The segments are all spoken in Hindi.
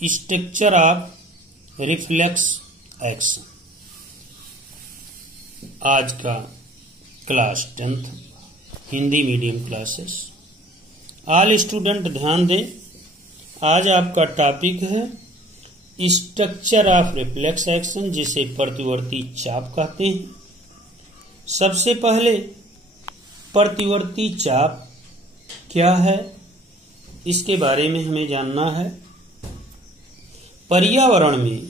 Structure of reflex action. आज का class 10th Hindi medium classes. All student ध्यान दें, आज आपका टॉपिक है स्ट्रक्चर ऑफ रिफ्लेक्स एक्शन, जिसे प्रतिवर्ती चाप कहते हैं। सबसे पहले प्रतिवर्ती चाप क्या है, इसके बारे में हमें जानना है। पर्यावरण में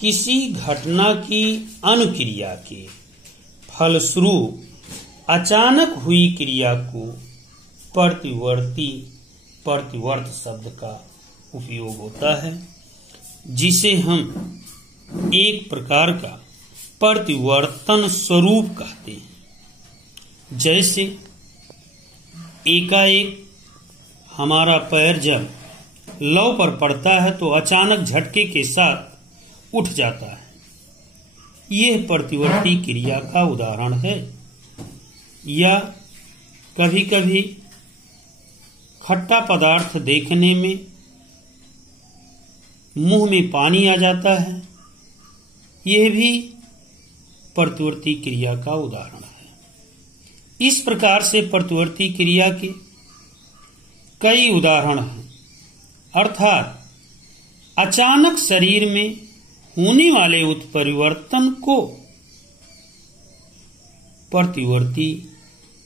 किसी घटना की अनुक्रिया के फलस्वरूप अचानक हुई क्रिया को प्रतिवर्त शब्द का उपयोग होता है, जिसे हम एक प्रकार का प्रतिवर्तन स्वरूप कहते हैं। जैसे एकाएक हमारा पैर जब लौ पर पड़ता है तो अचानक झटके के साथ उठ जाता है, यह प्रतिवर्ती क्रिया का उदाहरण है। या कभी कभी खट्टा पदार्थ देखने में मुंह में पानी आ जाता है, यह भी प्रतिवर्ती क्रिया का उदाहरण है। इस प्रकार से प्रतिवर्ती क्रिया के कई उदाहरण हैं, अर्थात अचानक शरीर में होने वाले उत्परिवर्तन को प्रतिवर्ती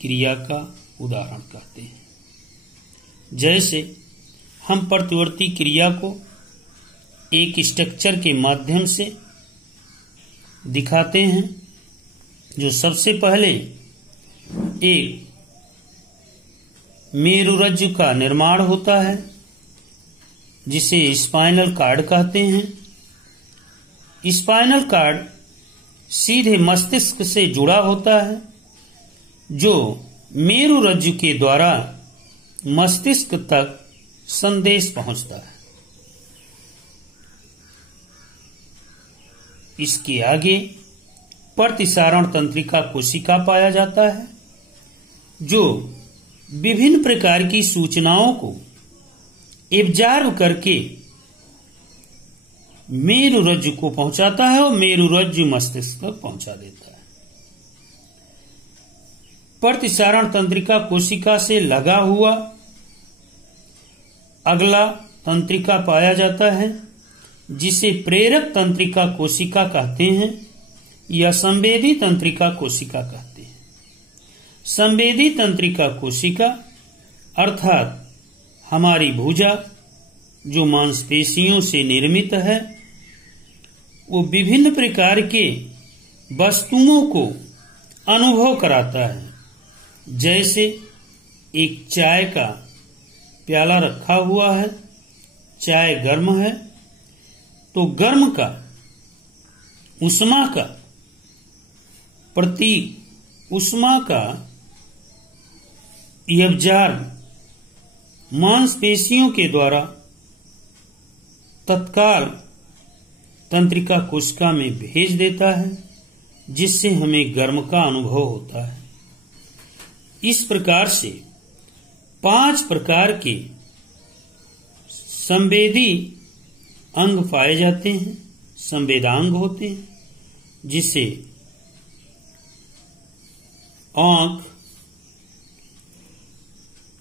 क्रिया का उदाहरण कहते हैं। जैसे हम प्रतिवर्ती क्रिया को एक स्ट्रक्चर के माध्यम से दिखाते हैं, जो सबसे पहले एक मेरुरज्जु का निर्माण होता है, जिसे स्पाइनल कॉर्ड कहते हैं। स्पाइनल कॉर्ड सीधे मस्तिष्क से जुड़ा होता है, जो मेरुरज्जु के द्वारा मस्तिष्क तक संदेश पहुंचता है। इसके आगे प्रतिसारण तंत्रिका कोशिका पाया जाता है, जो विभिन्न प्रकार की सूचनाओं को एब्जॉर्ब करके मेरुरज्जु को पहुंचाता है और मेरुरज्जु मस्तिष्क तक पहुंचा देता है। प्रतिसारण तंत्रिका कोशिका से लगा हुआ अगला तंत्रिका पाया जाता है, जिसे प्रेरक तंत्रिका कोशिका कहते हैं या संवेदी तंत्रिका कोशिका कहते हैं। संवेदी तंत्रिका कोशिका अर्थात हमारी भुजा, जो मांसपेशियों से निर्मित है, वो विभिन्न प्रकार के वस्तुओं को अनुभव कराता है। जैसे एक चाय का प्याला रखा हुआ है, चाय गर्म है, तो गर्म का उष्मा का प्रतीक, उष्मा का एब्जॉर्ब मांसपेशियों के द्वारा तत्काल तंत्रिका कोशिका में भेज देता है, जिससे हमें गर्म का अनुभव होता है। इस प्रकार से 5 प्रकार के संवेदी अंग पाए जाते हैं, संवेदांग होते हैं, जिसे आंख,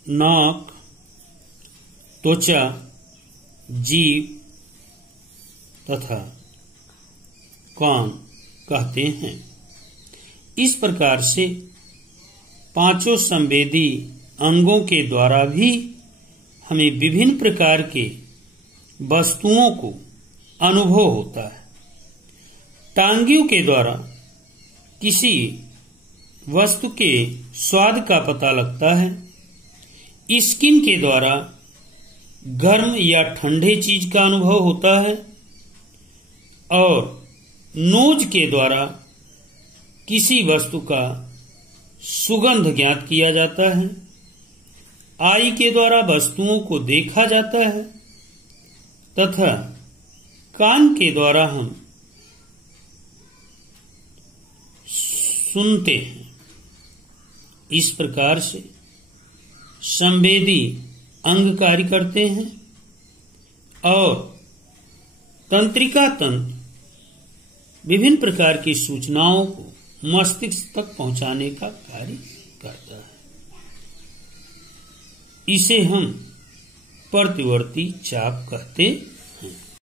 नाक, त्वचा, जीभ तथा कान कहते हैं। इस प्रकार से 5 संवेदी अंगों के द्वारा भी हमें विभिन्न प्रकार के वस्तुओं को अनुभव होता है। टांगियों के द्वारा किसी वस्तु के स्वाद का पता लगता है। स्किन के द्वारा गर्म या ठंडे चीज का अनुभव होता है, और नोज के द्वारा किसी वस्तु का सुगंध ज्ञात किया जाता है। आई के द्वारा वस्तुओं को देखा जाता है, तथा कान के द्वारा हम सुनते हैं। इस प्रकार से संवेदी अंग कार्य करते हैं और तंत्रिका तंत्र विभिन्न प्रकार की सूचनाओं को मस्तिष्क तक पहुंचाने का कार्य करता है। इसे हम प्रतिवर्ती चाप कहते